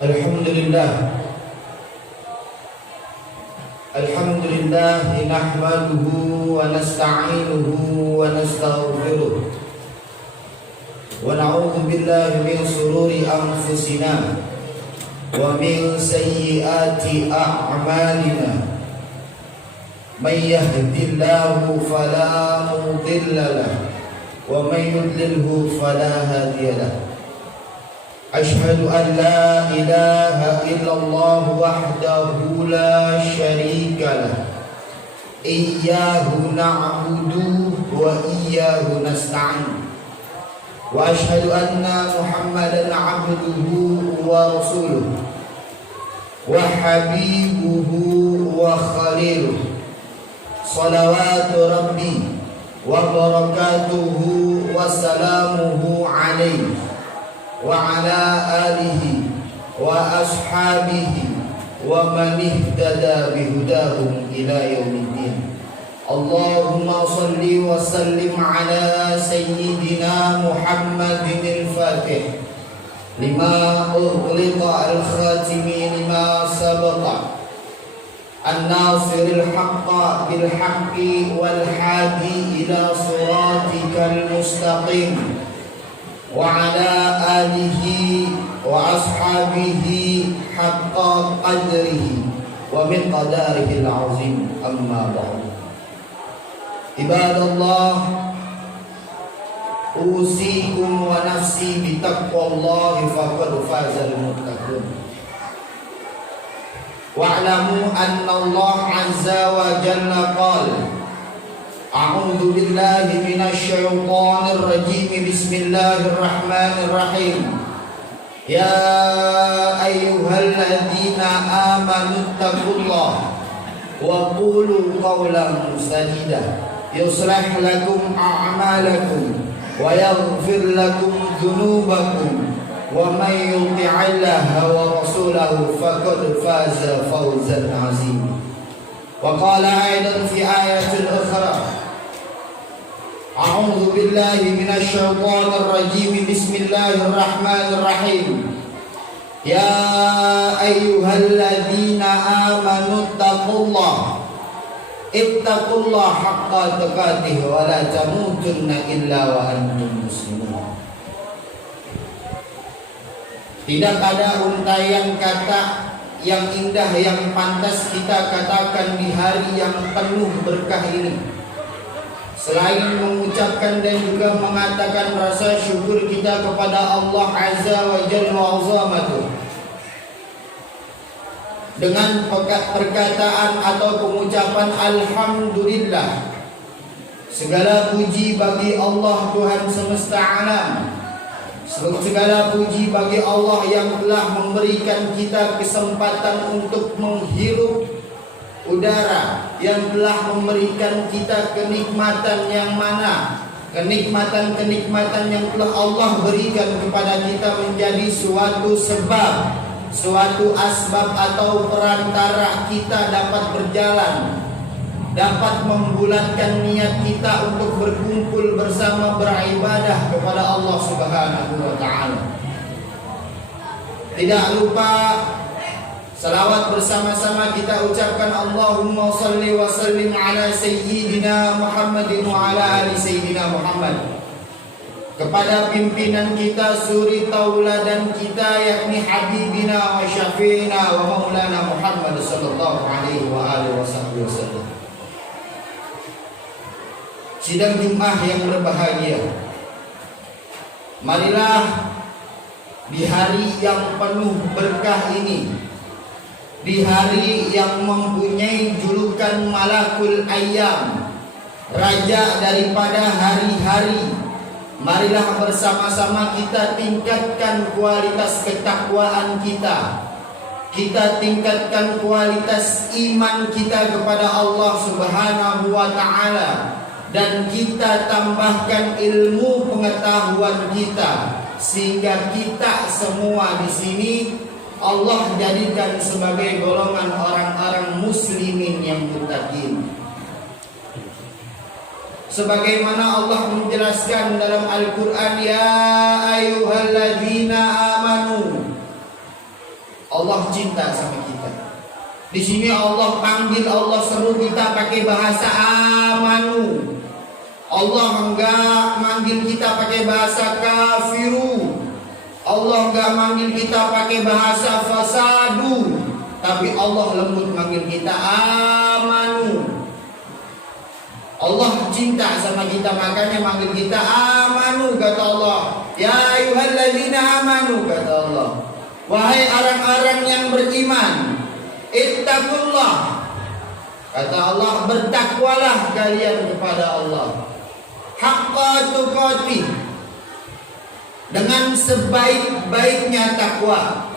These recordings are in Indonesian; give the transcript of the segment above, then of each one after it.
Alhamdulillah nahmaduhu wa nasta'inuhu wa nastaghfiruh wa na'udzu billahi min shururi anfusina wa min sayyiati a'malina. May yahdihillahu fala mudilla lahu wa may yudlilhu fala hadiya lahu. Ashhadu an la ilaha illallah wahdahu la syarika lah. Iyyahu na'budu wa iyyahu nasta'in. Wa ashhadu anna Muhammadan 'abduhu wa rasuluh wa habibuhu wa khaliluh. Salawatu rabbi wa barakatuhu wa salamuhu alaihi wa ala alihi wa ashabihi wa man ihtada bihudahum ila yaumiddin. Allahumma salli wa sallim ala sayyidina Muhammadin al-Fatih lima ughliqa al-khatimi lima sabaqa an-nasiril haqqa bil haqqi wal hadi ila siratikal mustaqim wa ala alihi wa ashabihi haqqa qadrihi wa min qadarihi al-azim. Amma ba'du. Ibadallah, usikum wa nafsi bi taqwallahi faqad fazal muttaqun. Wa'lamu anna Allah azza wa jalla qala A'udzu billahi minasy syaithanir rajim. Bismillahirrahmanirrahim. Ya ayyuhalladzina amanu taqullaha wa qulu qawlan sadida yuslih lakum a'malakum wa yaghfir lakum dzunubakum wa may yuti'illaha wa rasulahu faqad faza fawzan 'azima. Wa qala aidan fi ayatin ukhra A'udzu billahi minasy syaithanir rajim. Bismillahirrahmanirrahim. Ya ayyuhalladzina amanu taqullaha ittaqullaha haqqa tuqatih wa la tamutunna illa wa antum muslimun. Tidak ada untaian kata yang indah yang pantas kita katakan di hari yang penuh berkah ini selain mengucapkan dan juga mengatakan rasa syukur kita kepada Allah Azza wa Jalla wa Azamatuh dengan perkataan atau pengucapan Alhamdulillah. Segala puji bagi Allah Tuhan semesta alam. Segala puji bagi Allah yang telah memberikan kita kesempatan untuk menghirup udara, yang telah memberikan kita kenikmatan yang mana kenikmatan yang telah Allah berikan kepada kita menjadi suatu sebab, suatu asbab atau perantara kita dapat berjalan, dapat membulatkan niat kita untuk berkumpul bersama beribadah kepada Allah Subhanahu wa taala. Tidak lupa salawat bersama-sama kita ucapkan Allahumma salli wa sallim ala sayyidina Muhammadin wa ala ali sayyidina Muhammad, kepada pimpinan kita, suri tauladan kita, yakni habibina wa syafi'ina wa maulana Muhammad sallallahu alaihi wa alihi wasallam. Sidang Jumat yang berbahagia, marilah di hari yang penuh berkah ini, di hari yang mempunyai julukan Malakul Ayyam, raja daripada hari-hari, marilah bersama-sama kita tingkatkan kualitas ketakwaan kita. Kita tingkatkan kualitas iman kita kepada Allah Subhanahu wa taala, dan kita tambahkan ilmu pengetahuan kita, sehingga kita semua di sini Allah jadikan sebagai golongan orang-orang muslimin yang muttaqin. Sebagaimana Allah menjelaskan dalam Al-Quran, ya ayyuhalladzina amanu Allah cinta sama kita. Di sini Allah panggil, Allah seru kita pakai bahasa amanu. Allah enggak manggil kita pakai bahasa kafiru. Allah enggak manggil kita pakai bahasa fasadu. Tapi Allah lembut manggil kita amanu. Allah cinta sama kita, makanya manggil kita amanu, kata Allah. Ya ayyuhalladzina amanu, kata Allah. Wahai orang-orang yang beriman, ittaqullah, kata Allah, bertakwalah kalian kepada Allah. Haqqa tuqatih, dengan sebaik-baiknya takwa,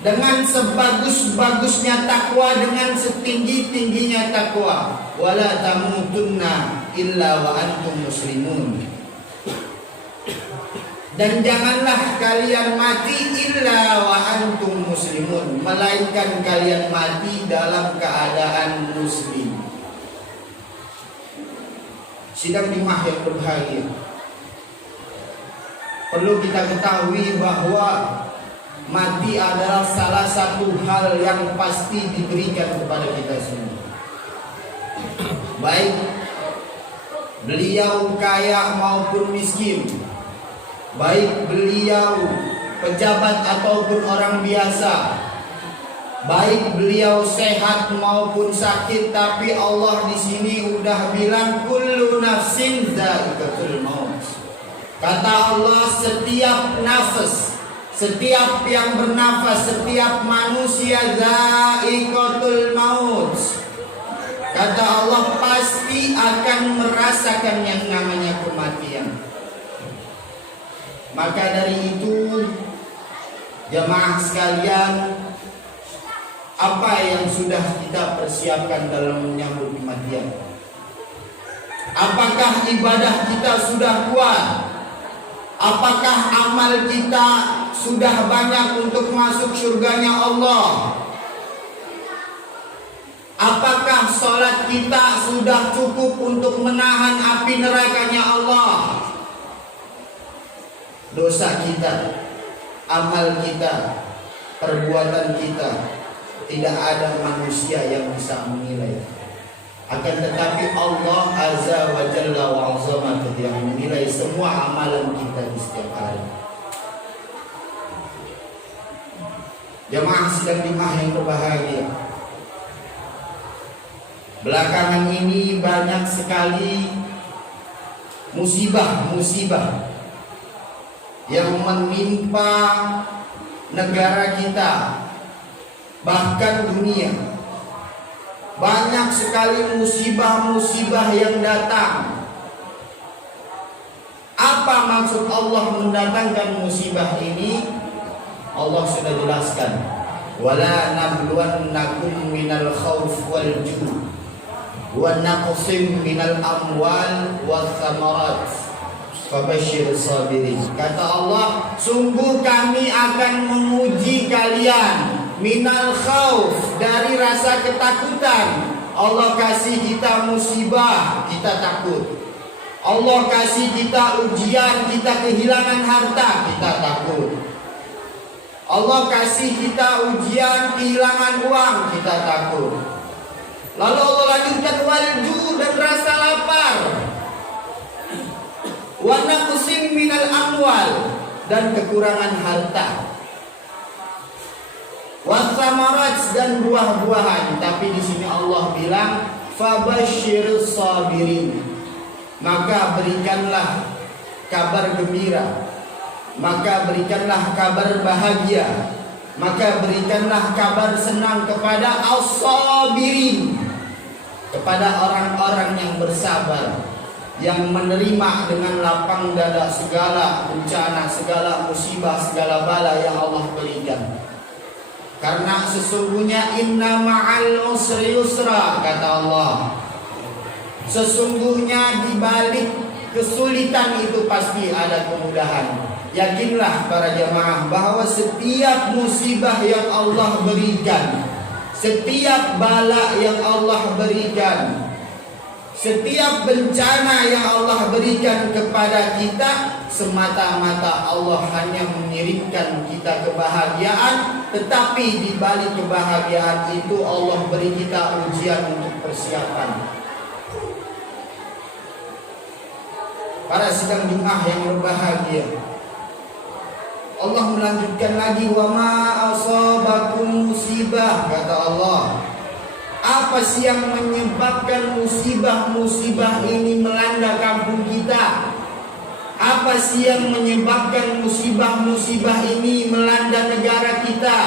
dengan sebagus-bagusnya takwa, dengan setinggi-tingginya takwa. Wala tamutunna illa wa antum muslimun, dan janganlah kalian mati illa wa antum muslimun, melainkan kalian mati dalam keadaan muslim. Sidang jemaah yang berbahagia, perlu kita ketahui bahwa mati adalah salah satu hal yang pasti diberikan kepada kita semua. Baik beliau kaya maupun miskin, baik beliau pejabat ataupun orang biasa, baik beliau sehat maupun sakit, tapi Allah di sini udah bilang kullu nafsin dha'iqatul maut. Kata Allah, setiap nafas, setiap yang bernafas, setiap manusia dha'iqatul maut. Kata Allah, pasti akan merasakan yang namanya kematian. Maka dari itu, jemaah sekalian, apa yang sudah kita persiapkan dalam menyambut kematian? Apakah ibadah kita sudah kuat? Apakah amal kita sudah banyak untuk masuk surganya Allah? Apakah sholat kita sudah cukup untuk menahan api nerakanya Allah? Dosa kita, amal kita, perbuatan kita, tidak ada manusia yang bisa menilai. Akan tetapi Allah Azza wa Jalla wa Azama yang menilai semua amalan kita di setiap hari. Jemaah sidang jemaah yang berbahagia, belakangan ini banyak sekali musibah-musibah yang menimpa negara kita, bahkan dunia. Banyak sekali musibah-musibah yang datang. Apa maksud Allah mendatangkan musibah ini? Allah sudah jelaskan, wala nabluwannakum minal khauf wal ju' wa naqsim minal amwal wath thamarat fabashshir sabirin. Kata Allah, sungguh kami akan menguji kalian minal khauf, dari rasa ketakutan. Allah kasih kita musibah, kita takut. Allah kasih kita ujian, kita kehilangan harta, kita takut. Allah kasih kita ujian, kehilangan uang, kita takut. Lalu Allah lanjutkan walju, dan rasa lapar, wa naqsim minal amwal, dan kekurangan harta, wasamarat, dan buah-buahan. Tapi di sini Allah bilang fabashshir sabirin, maka berikanlah kabar gembira, maka berikanlah kabar bahagia, maka berikanlah kabar senang kepada as-sabirin, kepada orang-orang yang bersabar, yang menerima dengan lapang dada segala bencana, segala musibah, segala bala yang Allah berikan. Karena sesungguhnya inna ma'al usri yusra, kata Allah. Sesungguhnya di balik kesulitan itu pasti ada kemudahan. Yakinlah para jamaah bahwa setiap musibah yang Allah berikan, setiap bala yang Allah berikan, Setiap bencana yang Allah berikan kepada kita semata-mata Allah hanya mengirimkan kita kebahagiaan, tetapi di balik kebahagiaan itu Allah beri kita ujian untuk persiapan. Para sidang Jumat yang berbahagia, Allah melanjutkan lagi, wa ma asabakum musibah, kata Allah. Apa sih yang menyebabkan musibah-musibah ini melanda kampung kita? Apa sih yang menyebabkan musibah-musibah ini melanda negara kita?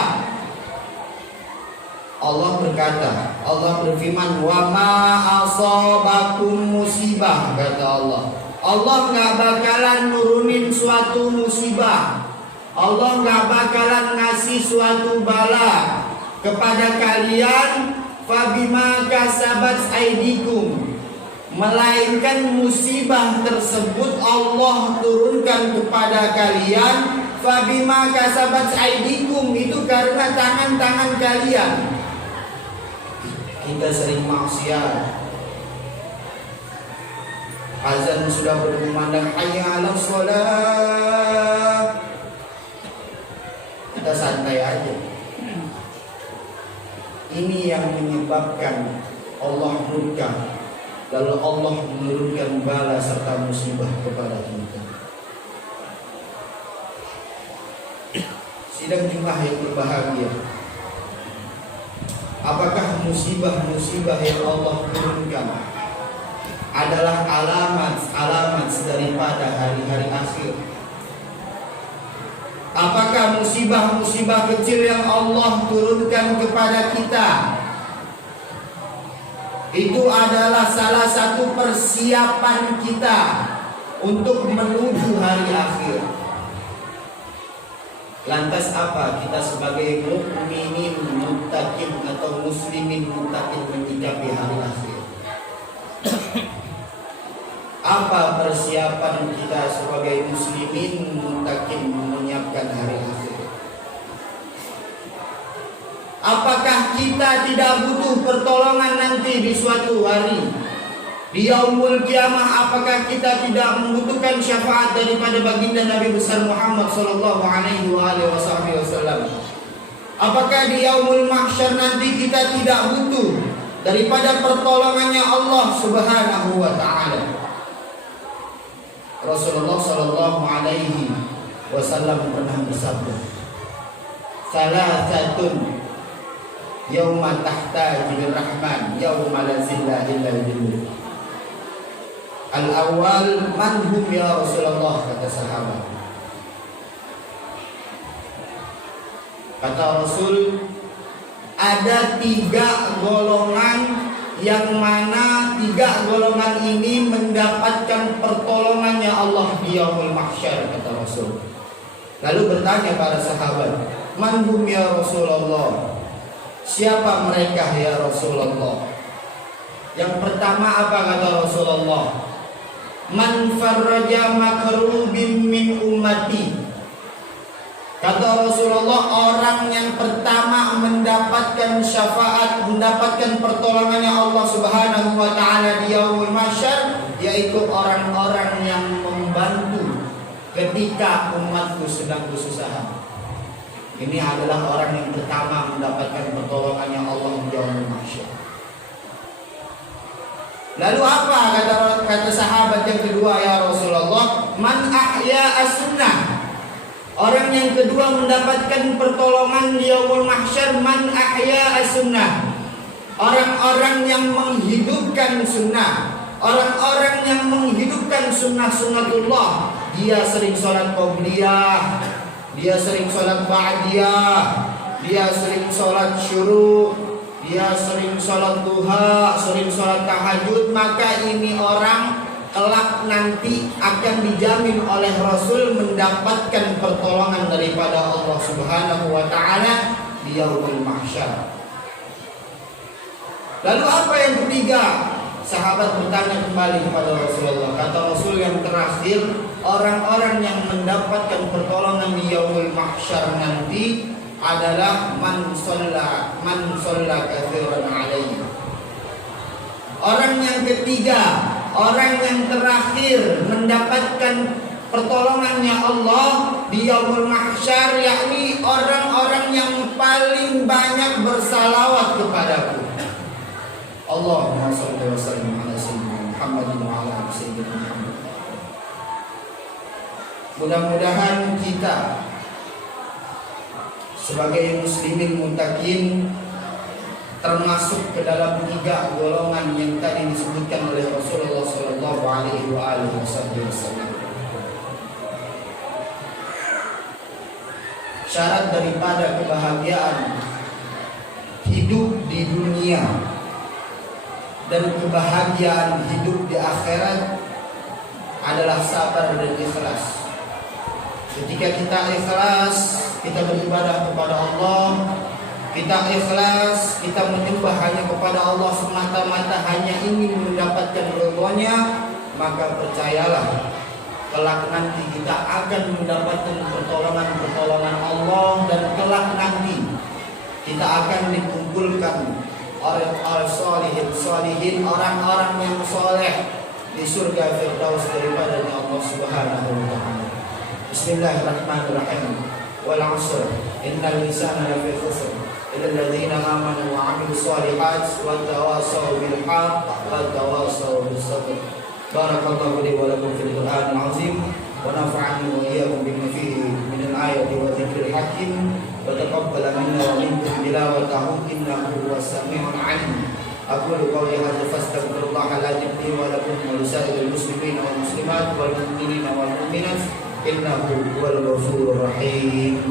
Allah berkata, Allah berfirman, wa ma asabakum musibah, kata Allah. Allah nggak bakalan nurunin suatu musibah. Allah nggak bakalan ngasih suatu bala kepada kalian fabima kasabat aidikum, melainkan musibah tersebut Allah turunkan kepada kalian fabima kasabat aidikum, itu karena tangan-tangan kalian. Kita sering maksiat, azan sudah berkumandang hayya 'alas shalah, kita santai aja. Ini yang menyebabkan Allah murka, lalu Allah menurunkan bala serta musibah kepada kita. Sidang Jumat yang berbahagia, apakah musibah-musibah yang Allah turunkan adalah alamat daripada hari-hari akhir? Apakah musibah-musibah kecil yang Allah turunkan kepada kita itu adalah salah satu persiapan kita untuk menuju hari akhir? Lantas apa kita sebagai mukminin muttaqin atau muslimin muttaqin menyikapi hari akhir? Apa persiapan kita sebagai muslimin muttaqin menyiapkan hari akhir? Apakah kita tidak butuh pertolongan nanti di suatu hari, di yaumul kiamah? Apakah kita tidak membutuhkan syafaat daripada baginda Nabi besar Muhammad sallallahu alaihi wasallam? Apakah di yaumul mahsyar nanti kita tidak butuh daripada pertolongannya Allah Subhanahu wa taala? Rasulullah sallallahu alaihi wasallam pernah bersabda, salasatun yauma tahtajir rahman yauma la zilla illa zilluh. Al-awwal man hum ya Rasulullah, kata sahabat. Kata Rasul, ada 3 golongan yang mana 3 golongan ini mendapatkan pertolongannya Allah di yaumul mahsyar, kata Rasul. Lalu bertanya para sahabat, man hum ya Rasulullah, siapa mereka ya Rasulullah? Yang pertama apa kata Rasulullah? Man farraja makrubin min ummati. Kata Rasulullah, orang yang pertama mendapatkan syafaat, mendapatkan pertolongannya Allah Subhanahu wa taala di yaumul mahsyar, yaitu orang-orang yang membantu ketika umatku sedang kesusahan. Ini adalah orang yang pertama mendapatkan pertolongannya Allah di yaumul mahsyar. Lalu apa kata sahabat yang kedua ya Rasulullah? Man ahya as-sunnah. Orang yang kedua mendapatkan pertolongan di yaumul mahsyar, man ahya as-sunnah. Orang-orang yang menghidupkan sunnah, orang-orang yang menghidupkan sunnah-sunnatullah. Dia sering sholat qobliyah, dia sering sholat ba'diyah, dia sering sholat syuruk, dia sering sholat duha, sering sholat tahajud. Maka ini orang kelak nanti akan dijamin oleh Rasul mendapatkan pertolongan daripada Allah Subhanahu wa taala di yaumul mahsyar. Lalu apa yang ketiga? Sahabat bertanya kembali kepada Rasulullah. Kata Rasul, yang terakhir, orang-orang yang mendapatkan pertolongan di yaumul mahsyar nanti adalah man shalla katsiran alaihi. Orang yang ketiga, orang yang terakhir mendapatkan pertolongannya Allah di yaumul mahsyar, yakni orang-orang yang paling banyak bersalawat kepadaku. Allahumma shalli wa sallim ala sayyidina Muhammadin wa ala ali sayyidina Muhammad. Mudah-mudahan kita sebagai muslimin muttaqin termasuk ke dalam 3 golongan yang tadi disebutkan oleh Rasulullah sallallahu alaihi wasallam. Syarat daripada kebahagiaan hidup di dunia dan kebahagiaan hidup di akhirat adalah sabar dan ikhlas. Ketika kita ikhlas, kita beribadah kepada Allah, kita ikhlas, kita menyembah hanya kepada Allah semata-mata, hanya ingin mendapatkan ridhonya, maka percayalah kelak nanti kita akan mendapatkan pertolongan Allah, dan kelak nanti kita akan dikumpulkan oleh salihin, orang-orang yang soleh di surga Firdaus daripada Allah Subhanahu wa taala. Bismillahirrahmanirrahim. Wal 'asr innal insana lafi khusr illa alladziina aamanu wa 'amilus shalihaati wa tawassaw bil haqq wa tawassaw bis sabr. Barakallahu li wa lakum fil Qur'anil 'azim wa nafa'ani wa iyyakum bima fihi min al-ayati wa dzikril hakim wa taqabbal minna wa minkum tilawatahu innahu huwas samii'ul 'aliim. Aqulu qawli hadza fastaghfirullaha li wa lakum wa lisa'iril muslimina wal muslimat wal mu'minina wal mu'minat innahu huwal ghafurur rahim.